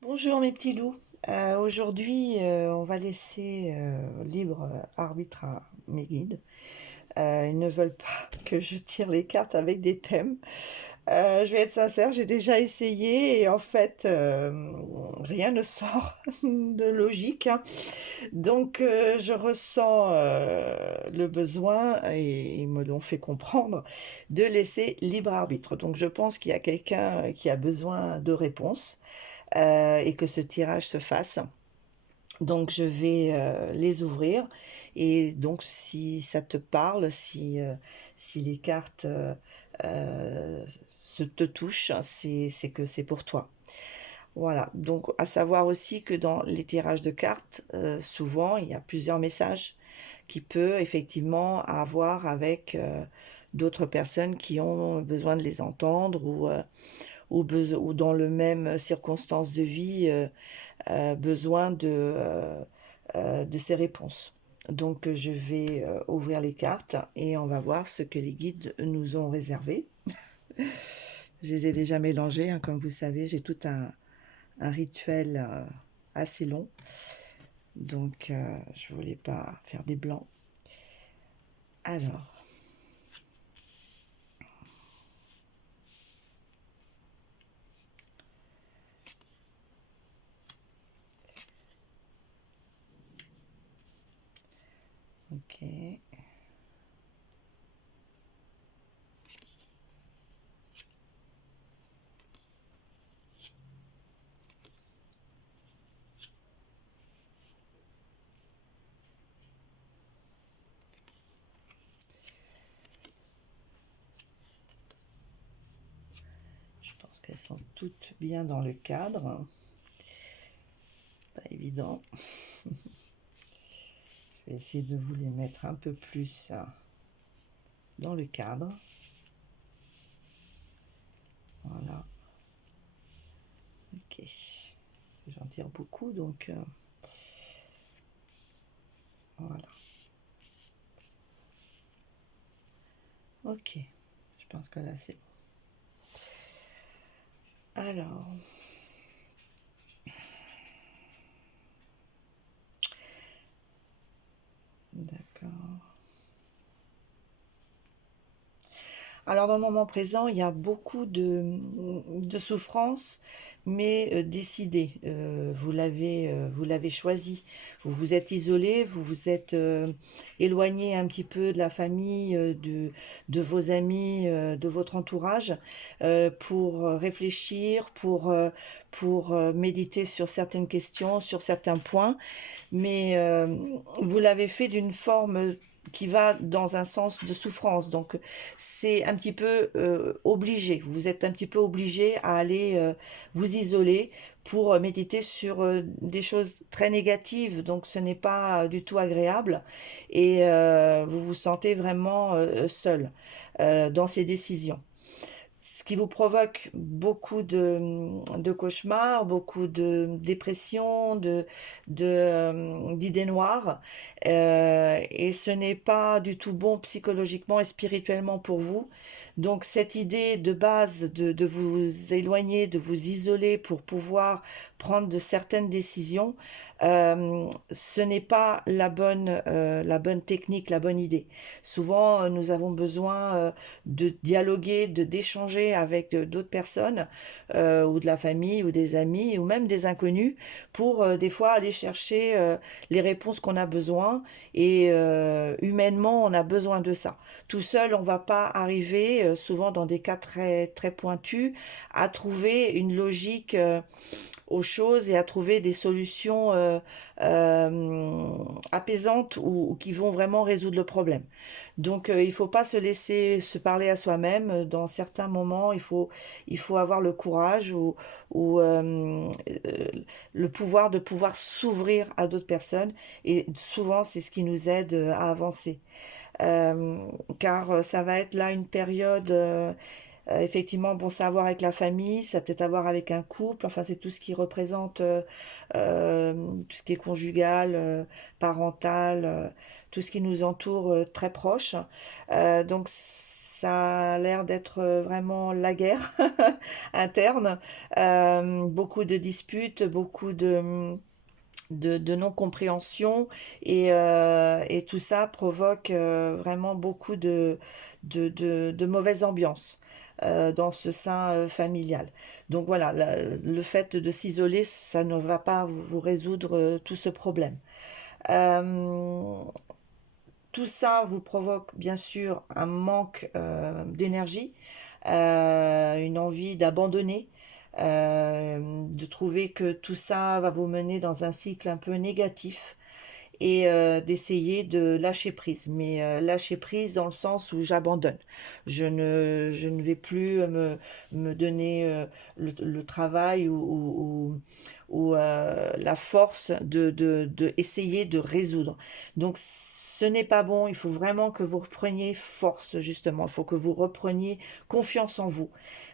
Bonjour mes petits loups. Aujourd'hui, on va laisser libre arbitre à mes guides. Ils ne veulent pas que je tire les cartes avec des thèmes. Je vais être sincère, j'ai déjà essayé et en fait, rien ne sort de logique, hein. Donc, je ressens le besoin, et ils me l'ont fait comprendre, de laisser libre arbitre. Donc, je pense qu'il y a quelqu'un qui a besoin de réponses et que ce tirage se fasse. Donc je vais les ouvrir et donc si ça te parle, si les cartes te touchent, c'est que c'est pour toi. Voilà, donc à savoir aussi que dans les tirages de cartes, souvent il y a plusieurs messages qui peuvent effectivement avoir avec d'autres personnes qui ont besoin de les entendre ou dans le même circonstance de vie besoin de ces réponses. Donc je vais ouvrir les cartes et on va voir ce que les guides nous ont réservé. Je les ai déjà mélangées, hein, comme vous savez, j'ai tout un rituel assez long. Donc je voulais pas faire des blancs. Alors, ok. Je pense qu'elles sont toutes bien dans le cadre. Pas évident. Je vais essayer de vous les mettre un peu plus dans le cadre. Voilà. Ok. J'en tire beaucoup, donc voilà. Ok. Je pense que là, c'est bon. Alors, d'accord. Alors, dans le moment présent, il y a beaucoup de souffrance, mais décidée. Vous l'avez choisi. Vous vous êtes isolé, vous vous êtes éloigné un petit peu de la famille, de vos amis, de votre entourage, pour réfléchir, pour méditer sur certaines questions, sur certains points. Mais vous l'avez fait d'une forme qui va dans un sens de souffrance. Donc c'est un petit peu obligé. Vous êtes un petit peu obligé à aller vous isoler pour méditer sur des choses très négatives. Donc ce n'est pas du tout agréable et vous vous sentez vraiment seul dans ces décisions, ce qui vous provoque beaucoup de cauchemars, beaucoup de dépression, d'idées noires. Et ce n'est pas du tout bon psychologiquement et spirituellement pour vous. Donc cette idée de base de vous éloigner, de vous isoler pour pouvoir prendre de certaines décisions, ce n'est pas la bonne technique, la bonne idée. Souvent, nous avons besoin de dialoguer, de d'échanger avec d'autres personnes ou de la famille ou des amis ou même des inconnus pour des fois aller chercher les réponses qu'on a besoin et humainement on a besoin de ça. Tout seul on va pas arriver souvent dans des cas très très pointus à trouver une logique aux choses et à trouver des solutions apaisantes ou qui vont vraiment résoudre le problème. Donc il ne faut pas se laisser se parler à soi-même. Dans certains moments, il faut avoir le courage ou le pouvoir de pouvoir s'ouvrir à d'autres personnes. Et souvent, c'est ce qui nous aide à avancer. Car ça va être là une période effectivement, bon, ça a à voir avec la famille, ça a peut-être à voir avec un couple, enfin, c'est tout ce qui représente, tout ce qui est conjugal, parental, tout ce qui nous entoure très proche. Donc, ça a l'air d'être vraiment la guerre interne. Beaucoup de disputes, beaucoup de non-compréhension et tout ça provoque vraiment beaucoup de mauvaise ambiance dans ce sein familial. Donc voilà, le fait de s'isoler, ça ne va pas vous résoudre tout ce problème. Euh, Tout ça vous provoque bien sûr un manque d'énergie, une envie d'abandonner, de trouver que tout ça va vous mener dans un cycle un peu négatif et d'essayer de lâcher prise. Mais lâcher prise dans le sens où j'abandonne. Je ne vais plus me donner le travail ou la force de essayer de résoudre. Donc ce n'est pas bon, il faut vraiment que vous repreniez force, justement. Il faut que vous repreniez confiance en vous.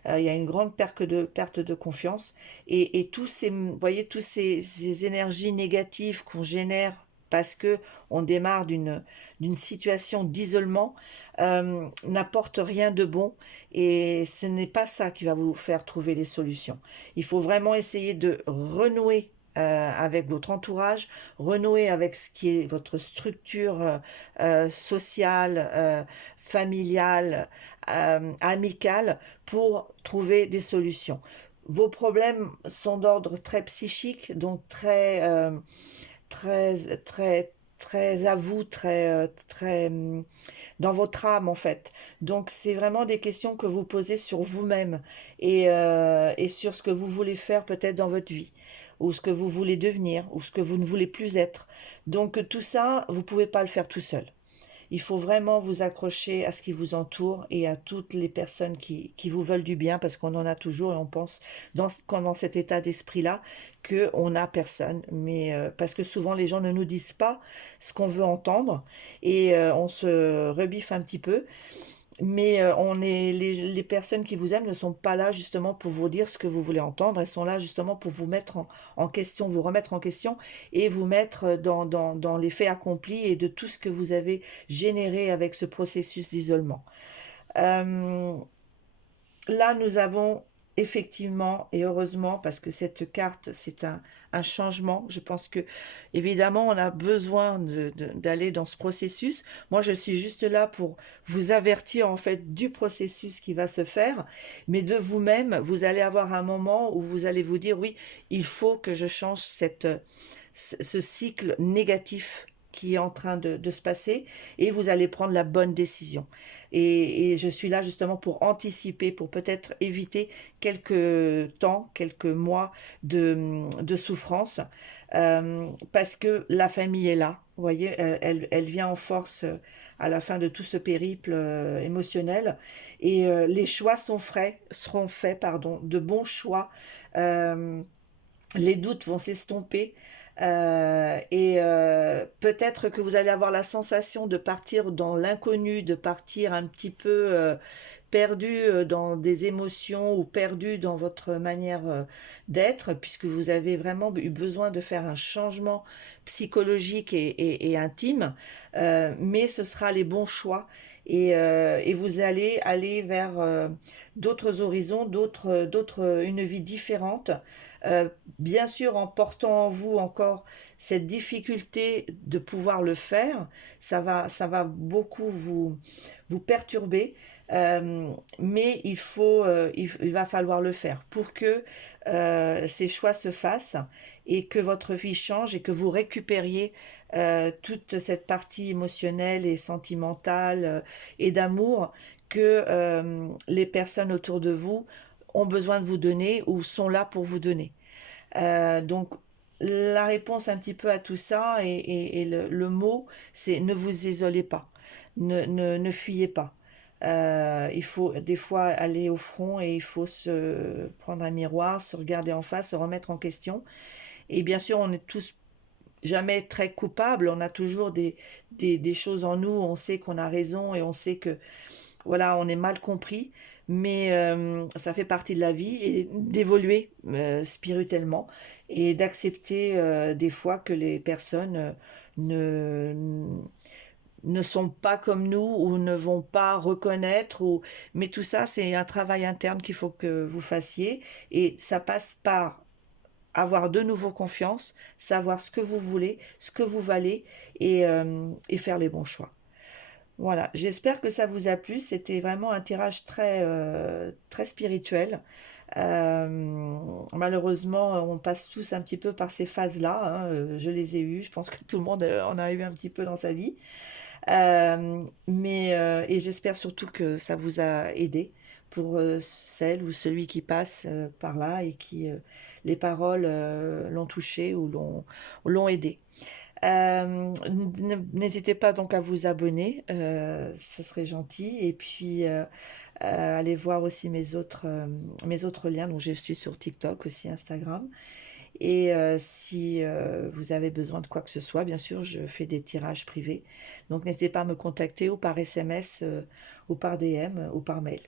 Il y a une grande perte de confiance. Et tous vous voyez, tous ces énergies négatives qu'on génère parce que on démarre d'une situation d'isolement, n'apporte rien de bon et ce n'est pas ça qui va vous faire trouver les solutions. Il faut vraiment essayer de renouer avec votre entourage, renouer avec ce qui est votre structure sociale, familiale, amicale, pour trouver des solutions. Vos problèmes sont d'ordre très psychique, donc très à vous, dans votre âme en fait. Donc c'est vraiment des questions que vous posez sur vous-même et sur ce que vous voulez faire peut-être dans votre vie, ou ce que vous voulez devenir, ou ce que vous ne voulez plus être. Donc tout ça, vous ne pouvez pas le faire tout seul. Il faut vraiment vous accrocher à ce qui vous entoure et à toutes les personnes qui vous veulent du bien, parce qu'on en a toujours et on pense dans cet état d'esprit-là qu'on n'a personne. Mais parce que souvent les gens ne nous disent pas ce qu'on veut entendre et on se rebiffe un petit peu. Mais les personnes qui vous aiment ne sont pas là justement pour vous dire ce que vous voulez entendre. Elles sont là justement pour vous mettre en question, vous remettre en question et vous mettre dans les faits accomplis et de tout ce que vous avez généré avec ce processus d'isolement. Euh, Là, nous avons effectivement, et heureusement, parce que cette carte, c'est un changement. Je pense que, évidemment, on a besoin d'aller dans ce processus. Moi, je suis juste là pour vous avertir, en fait, du processus qui va se faire. Mais de vous-même, vous allez avoir un moment où vous allez vous dire, oui, il faut que je change ce cycle négatif qui est en train de se passer et vous allez prendre la bonne décision. Et je suis là justement pour anticiper, pour peut-être éviter quelques temps, quelques mois de souffrance, parce que la famille est là. Vous voyez, elle vient en force à la fin de tout ce périple émotionnel et les choix seront faits, pardon, de bons choix. Euh, les doutes vont s'estomper et peut-être que vous allez avoir la sensation de partir dans l'inconnu, de partir un petit peu perdu dans des émotions ou perdu dans votre manière d'être, puisque vous avez vraiment eu besoin de faire un changement psychologique et intime, mais ce sera les bons choix et vous allez aller vers d'autres horizons, une vie différente. Bien sûr, en portant en vous encore cette difficulté de pouvoir le faire, ça va beaucoup vous perturber, mais il va falloir le faire pour que ces choix se fassent et que votre vie change et que vous récupériez toute cette partie émotionnelle et sentimentale et d'amour que les personnes autour de vous ont besoin de vous donner ou sont là pour vous donner. Donc la réponse un petit peu à tout ça et le mot, c'est ne vous isolez pas, ne fuyez pas. Il faut des fois aller au front et il faut se prendre un miroir, se regarder en face, se remettre en question. Et bien sûr, on est tous jamais très coupables, on a toujours des choses en nous, on sait qu'on a raison et on sait que voilà, on est mal compris, mais ça fait partie de la vie et d'évoluer spirituellement et d'accepter des fois que les personnes ne, ne sont pas comme nous ou ne vont pas reconnaître. Mais tout ça, c'est un travail interne qu'il faut que vous fassiez. Et ça passe par avoir de nouveau confiance, savoir ce que vous voulez, ce que vous valez et faire les bons choix. Voilà, j'espère que ça vous a plu. C'était vraiment un tirage très spirituel. Malheureusement, on passe tous un petit peu par ces phases-là, hein. Je les ai eues. Je pense que tout le monde en a eu un petit peu dans sa vie. Et j'espère surtout que ça vous a aidé pour celle ou celui qui passe par là et qui les paroles l'ont touché ou l'ont aidé. N'hésitez pas donc à vous abonner, ce serait gentil. Et puis allez voir aussi mes autres liens. Donc je suis sur TikTok aussi, Instagram. Et si vous avez besoin de quoi que ce soit, bien sûr, je fais des tirages privés. Donc n'hésitez pas à me contacter ou par SMS ou par DM ou par mail.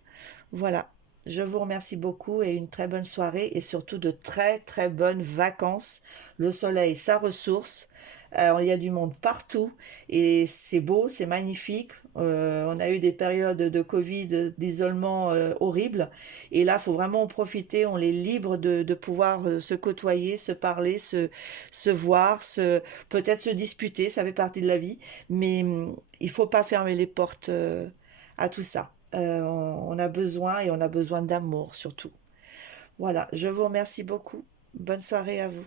Voilà. Je vous remercie beaucoup et une très bonne soirée et surtout de très très bonnes vacances. Le soleil, sa ressource. Il y a du monde partout et c'est beau, c'est magnifique. On a eu des périodes de Covid, d'isolement horribles. Et là, il faut vraiment en profiter. On est libre de pouvoir se côtoyer, se parler, se voir, peut-être se disputer, ça fait partie de la vie. Mais il faut pas fermer les portes à tout ça. On a besoin et on a besoin d'amour surtout. Voilà, je vous remercie beaucoup. Bonne soirée à vous.